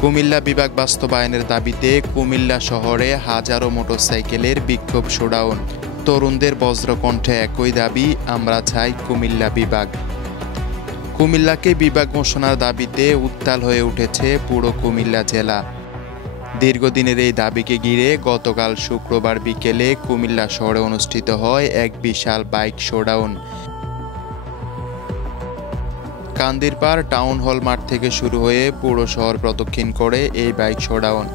কুমিল্লা বিভাগ বাস্তবায়নের দাবিতে কুমিল্লা শহরে হাজারো মোটরসাইকেলের বিক্ষোভ শোডাউন। তরুণদের বজ্রকণ্ঠে একই দাবি, আমরা চাই কুমিল্লা বিভাগ। কুমিল্লাকে বিভাগ ঘোষণার দাবিতে উত্তাল হয়ে উঠেছে পুরো কুমিল্লা জেলা। দীর্ঘদিনের এই দাবিকে ঘিরে গতকাল শুক্রবার বিকেলে কুমিল্লা শহরে অনুষ্ঠিত হয় এক বিশাল bike showdown. Kandirpar town hall মাঠ থেকে শুরু হয়ে পুরো শহর প্রদক্ষিণ করে এই বাইক শোডাউন।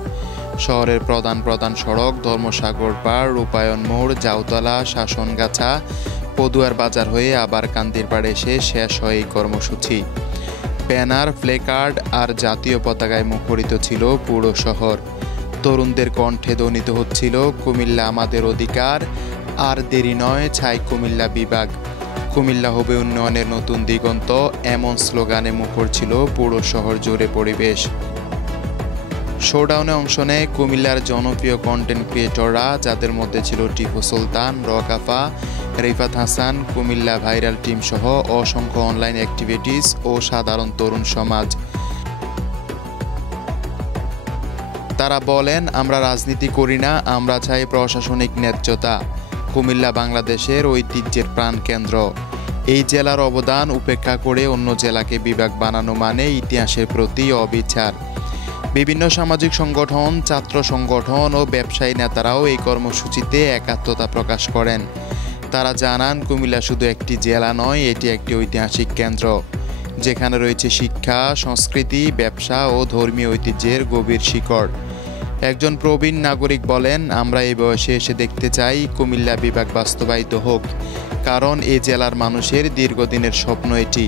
শহরের প্রধান সড়ক ধর্মসাগর পাড়, রূপায়ণ মোড়, জাউতলা, শাসনগাছা, পদুয়ার বাজার হয়ে আবার কান্দিরপাড়ে এসে শেষ হয় এই কর্মসূচি। ব্যানার, প্লেকার্ড আর জাতীয় পতাকায় মুখরিত ছিল পুরো শহর। তরুণদের কণ্ঠে ধ্বনিত হচ্ছিল কুমিল্লা আমাদের অধিকার, আর দেরি নয়, চাই কুমিল্লা বিভাগ। কুমিল্লা হবে উন্নয়নের নতুন দিগন্ত, এমন স্লোগানে মুখর ছিল পুরো শহর জুড়ে পরিবেশ। শোডাউনে অংশ নেয় কুমিল্লার জনপ্রিয় কন্টেন্ট ক্রিয়েটররা, যাদের মধ্যে ছিল টিপু সুলতান, রকাফা, রিফাত হাসান, কুমিল্লা ভাইরাল টিম সহ অসংখ্য অনলাইন অ্যাক্টিভিটিস ও সাধারণ তরুণ সমাজ। তারা বলেন, আমরা রাজনীতি করি না, আমরা চাই প্রশাসনিক ন্যায্যতা। কুমিল্লা বাংলাদেশের ঐতিহ্যের প্রাণকেন্দ্র। এই জেলার অবদান উপেক্ষা করে অন্য জেলাকে বিভাগ বানানো মানে ইতিহাসের প্রতি অবিচার। বিভিন্ন সামাজিক সংগঠন, ছাত্র সংগঠন ও ব্যবসায়ী নেতারাও এই কর্মসূচিতে একাত্মতা প্রকাশ করেন। তারা জানান, কুমিল্লা শুধু একটি জেলা নয়, এটি একটি ঐতিহাসিক কেন্দ্র, যেখানে রয়েছে শিক্ষা, সংস্কৃতি, ব্যবসা ও ধর্মীয় ঐতিহ্যের গভীর শিকড়। একজন প্রবীণ নাগরিক বলেন, আমরা এই বয়সে এসে দেখতে চাই কুমিল্লা বিভাগ বাস্তবায়িত হোক, কারণ এই জেলার মানুষের দীর্ঘদিনের স্বপ্ন এটি।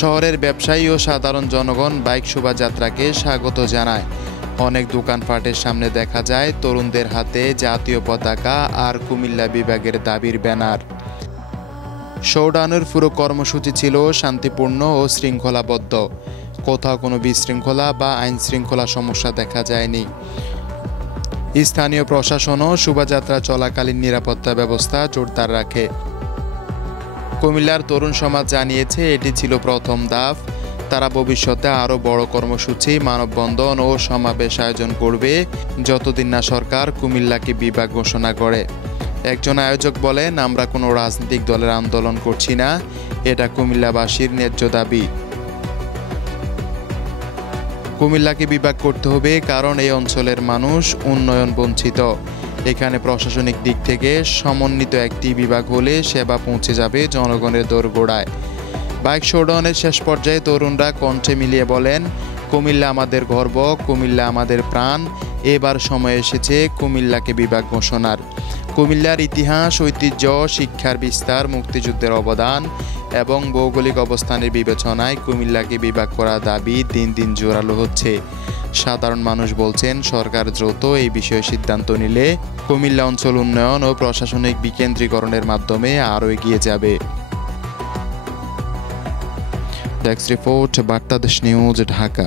শহরের ব্যবসায়ী ও সাধারণ জনগণ বাইক শোভাযাত্রাকে স্বাগত জানায়। অনেক দোকানপাটের সামনে দেখা যায় তরুণদের হাতে জাতীয় পতাকা আর কুমিল্লা বিভাগের দাবির ব্যানার। শোডাউনের পুরো কর্মসূচি ছিল শান্তিপূর্ণ ও শৃঙ্খলাবদ্ধ। কোথাও কোনো বিশৃঙ্খলা বা আইন শৃঙ্খলা সমস্যা দেখা যায়নি। স্থানীয় প্রশাসনও শোভাযাত্রা চলাকালীন নিরাপত্তা ব্যবস্থা জোরদার রাখে। কুমিল্লার তরুণ সমাজ জানিয়েছে, এটি ছিল প্রথম ধাপ। তারা ভবিষ্যতে আরও বড় কর্মসূচি, মানববন্ধন ও সমাবেশ আয়োজন করবে, যতদিন না সরকার কুমিল্লাকে বিভাগ ঘোষণা করে। একজন আয়োজক বলেন, আমরা কোনো রাজনৈতিক দলের আন্দোলন করছি না, এটা কুমিল্লাবাসীর ন্যায্য দাবি। কুমিল্লাকে বিভাগ করতে হবে, কারণ এই অঞ্চলের মানুষ উন্নয়ন বঞ্চিত। এখানে প্রশাসনিক দিক থেকে সমন্বিত একটি বিভাগ হলে সেবা পৌঁছে যাবে জনগণের দোরগোড়ায়। বাইক শোডাউনের শেষ পর্যায়ে তরুণরা কণ্ঠে মিলিয়ে বলেন, কুমিল্লা আমাদের গর্ব, কুমিল্লা আমাদের প্রাণ, এবার সময় এসেছে কুমিল্লাকে বিভাগ ঘোষণার। কুমিল্লার ইতিহাস, ঐতিহ্য, শিক্ষার বিস্তার, মুক্তিযুদ্ধের অবদান এবং ভৌগোলিক অবস্থানের বিবেচনায় কুমিল্লাকে বিভাগ করার দাবি দিন দিন জোরালো হচ্ছে। সাধারণ মানুষ বলছেন, সরকার দ্রুত এই বিষয়ে সিদ্ধান্ত নিলে কুমিল্লা অঞ্চল উন্নয়ন ও প্রশাসনিক বিকেন্দ্রীকরণের মাধ্যমে আরও এগিয়ে যাবে। Desk report, Bartadesh news, Dhaka.